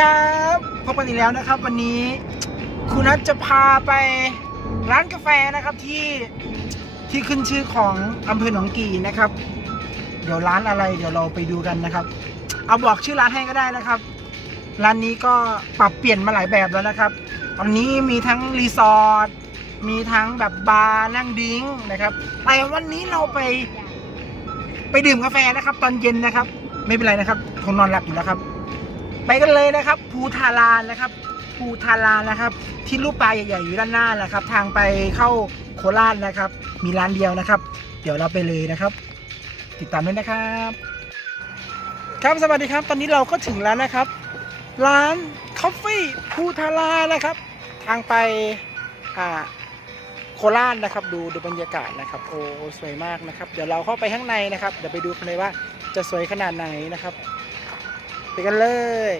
ครับพบกันอีกแล้วนะครับ วันนี้คุณนัทจะพาไปร้านกาแฟนะครับที่ที่ขึ้นชื่อของอำเภอหนองกี่นะครับ เดี๋ยวร้านอะไร เดี๋ยวเราไปดูกันนะครับ เอาบอกชื่อร้านให้ก็ได้นะครับ ร้านนี้ก็ปรับเปลี่ยนมาหลายแบบแล้วนะครับตอนนี้มีทั้งรีสอร์ทมีทั้งแบบบาร์นั่งดิ้งนะครับแต่วันนี้เราไปไปดื่มกาแฟนะครับ ตอนเย็นนะครับ ไม่เป็นไรนะครับคงนอนหลับอยู่แล้วครับ ไปกันเลยนะครับภูทารานนะครับภูทารานนะครับ ที่รูปปลาใหญ่ๆอยู่ด้านหน้านะครับ ทางไปเข้าโคราชนะครับ มีร้านเดียวนะครับ เดี๋ยวเราไปเลยนะครับ ติดตามด้วยนะครับ ครับสวัสดีครับ ตอนนี้เราก็ถึงแล้วนะครับ ร้านคอฟฟี่ภูทารานะครับ ทางไปอ่าโคราชนะครับ ดูดูบรรยากาศนะครับ โอ้สวยมากนะครับ เดี๋ยวเราเข้าไปข้างในนะครับ เดี๋ยวไปดูกันเลยว่าจะสวยขนาดไหนนะครับ ไปกันเลย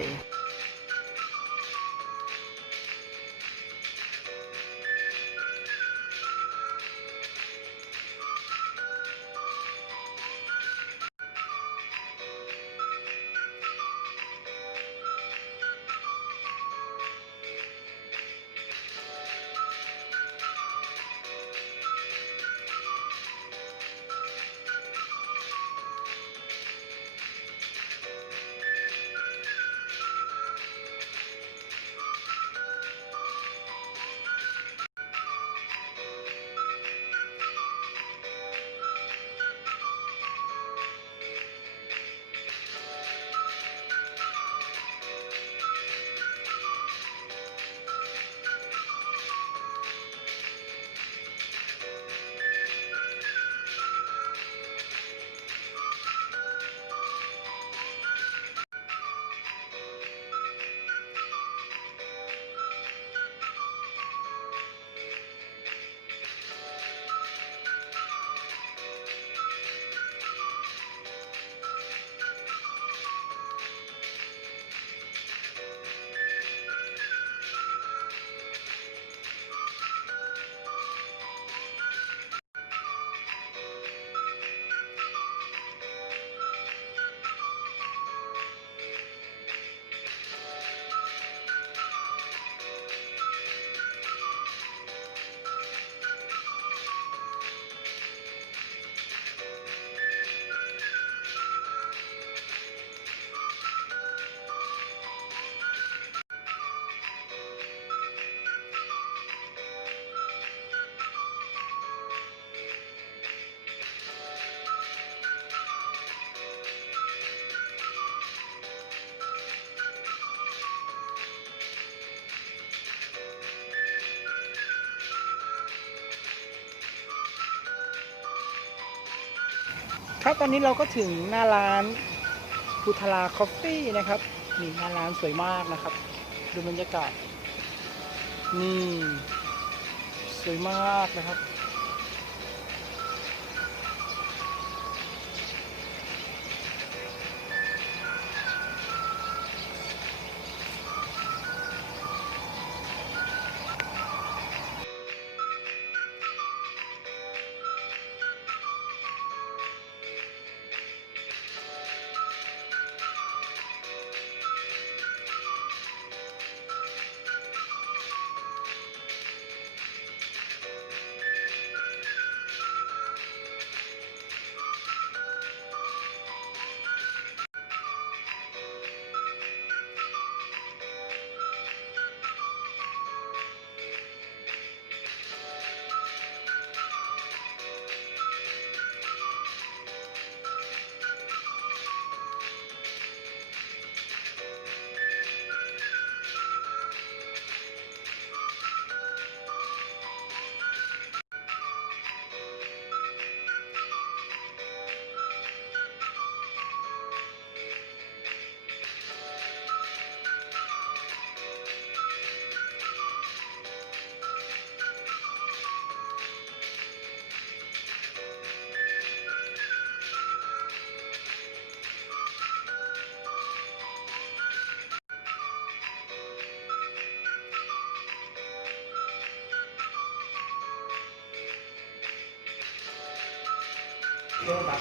ครับตอนนี้เราก็ถึงหน้าร้านพุทลาคอฟฟี่นะครับนี่หน้าร้านสวยมากนะครับ ดูบรรยากาศนี่สวยมากนะครับ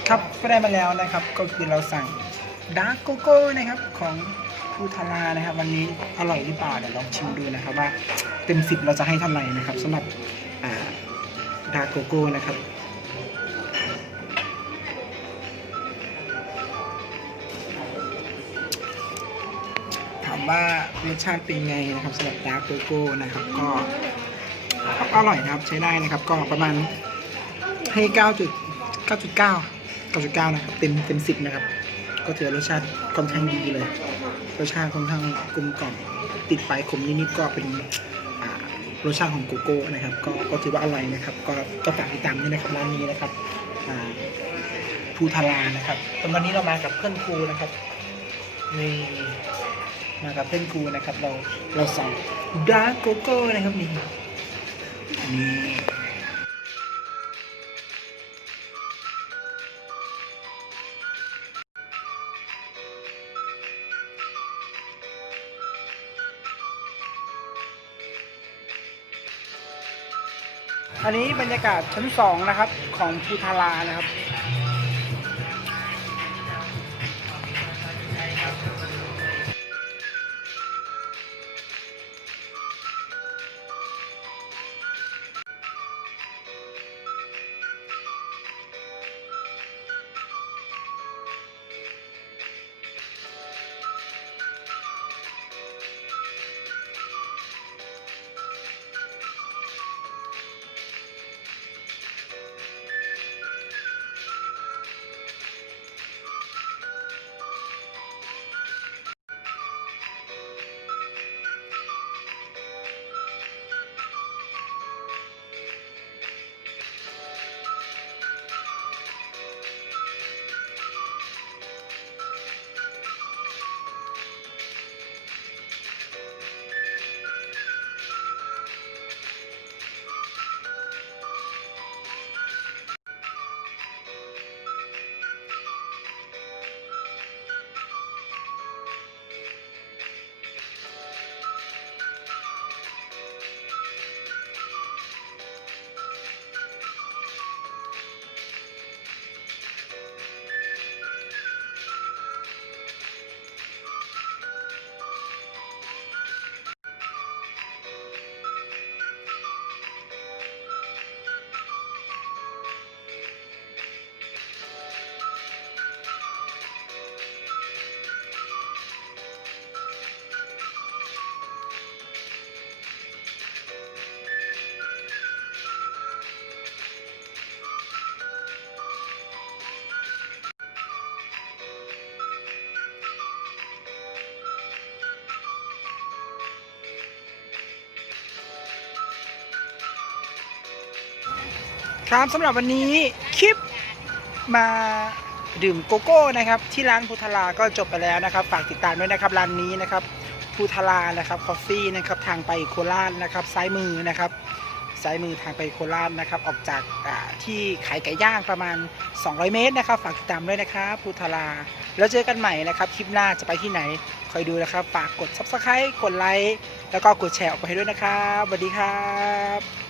ครับก็ได้มาแล้วนะครับก็คือเราสั่งดาร์กโกโก้นะครับของพูทารานะครับ วันนี้อร่อยหรือเปล่าเดี๋ยวลองชิมดูนะครับว่าเต็มสิบเราจะให้เท่าไหร่นะครับสำหรับอ่าดาโกโก้นะครับถามว่ารสชาติเป็นไงนะครับสำหรับดาร์กโกโก้นะครับก็ก็อร่อยนะครับใช้ได้นะครับก็ประมาณให้ 9 9 9 9.9 นะครับ เต็มเต็มสิบนะครับ ก็ถือรสชาติค่อนข้างดีเลย รสชาติค่อนข้างกลมกล่อมติดปลายขมนิดๆก็เป็นรสชาติของโกโก้นะครับ ก็ก็ถือว่าอร่อยนะครับ ก็ก็ฝากติดตามด้วยนะครับร้านนี้นะครับภูทารานะครับแต่วันนี้เรามากับเพื่อนครูนะครับนี่มากับเพื่อนครูนะครับ เราเราสั่งดาร์กโกโก้นะครับนี่นี่ อันนี้บรรยากาศชั้นสองนะครับของภูทารานะครับ ครับสำหรับวันนี้คลิปมาดื่มโกโก้นะครับที่ร้านพุทธลาก็จบไปแล้วนะครับ ฝากติดตามด้วยนะครับร้านนี้นะครับพุทธลานะครับคอฟฟี่นะครับทางไปโคราชนะครับซ้ายมือนะครับซ้ายมือทางไปโคราชนะครับออกจากที่ขายไก่ย่างประมาณ 200 เมตรนะครับฝากติดตามด้วยนะครับพุทธลา แล้วเจอกันใหม่นะครับคลิปหน้าจะไปที่ไหนคอยดูนะครับฝากกด subscribe กดไลค์แล้วก็กดแชร์ออกไปให้ด้วยนะครับสวัสดีครับ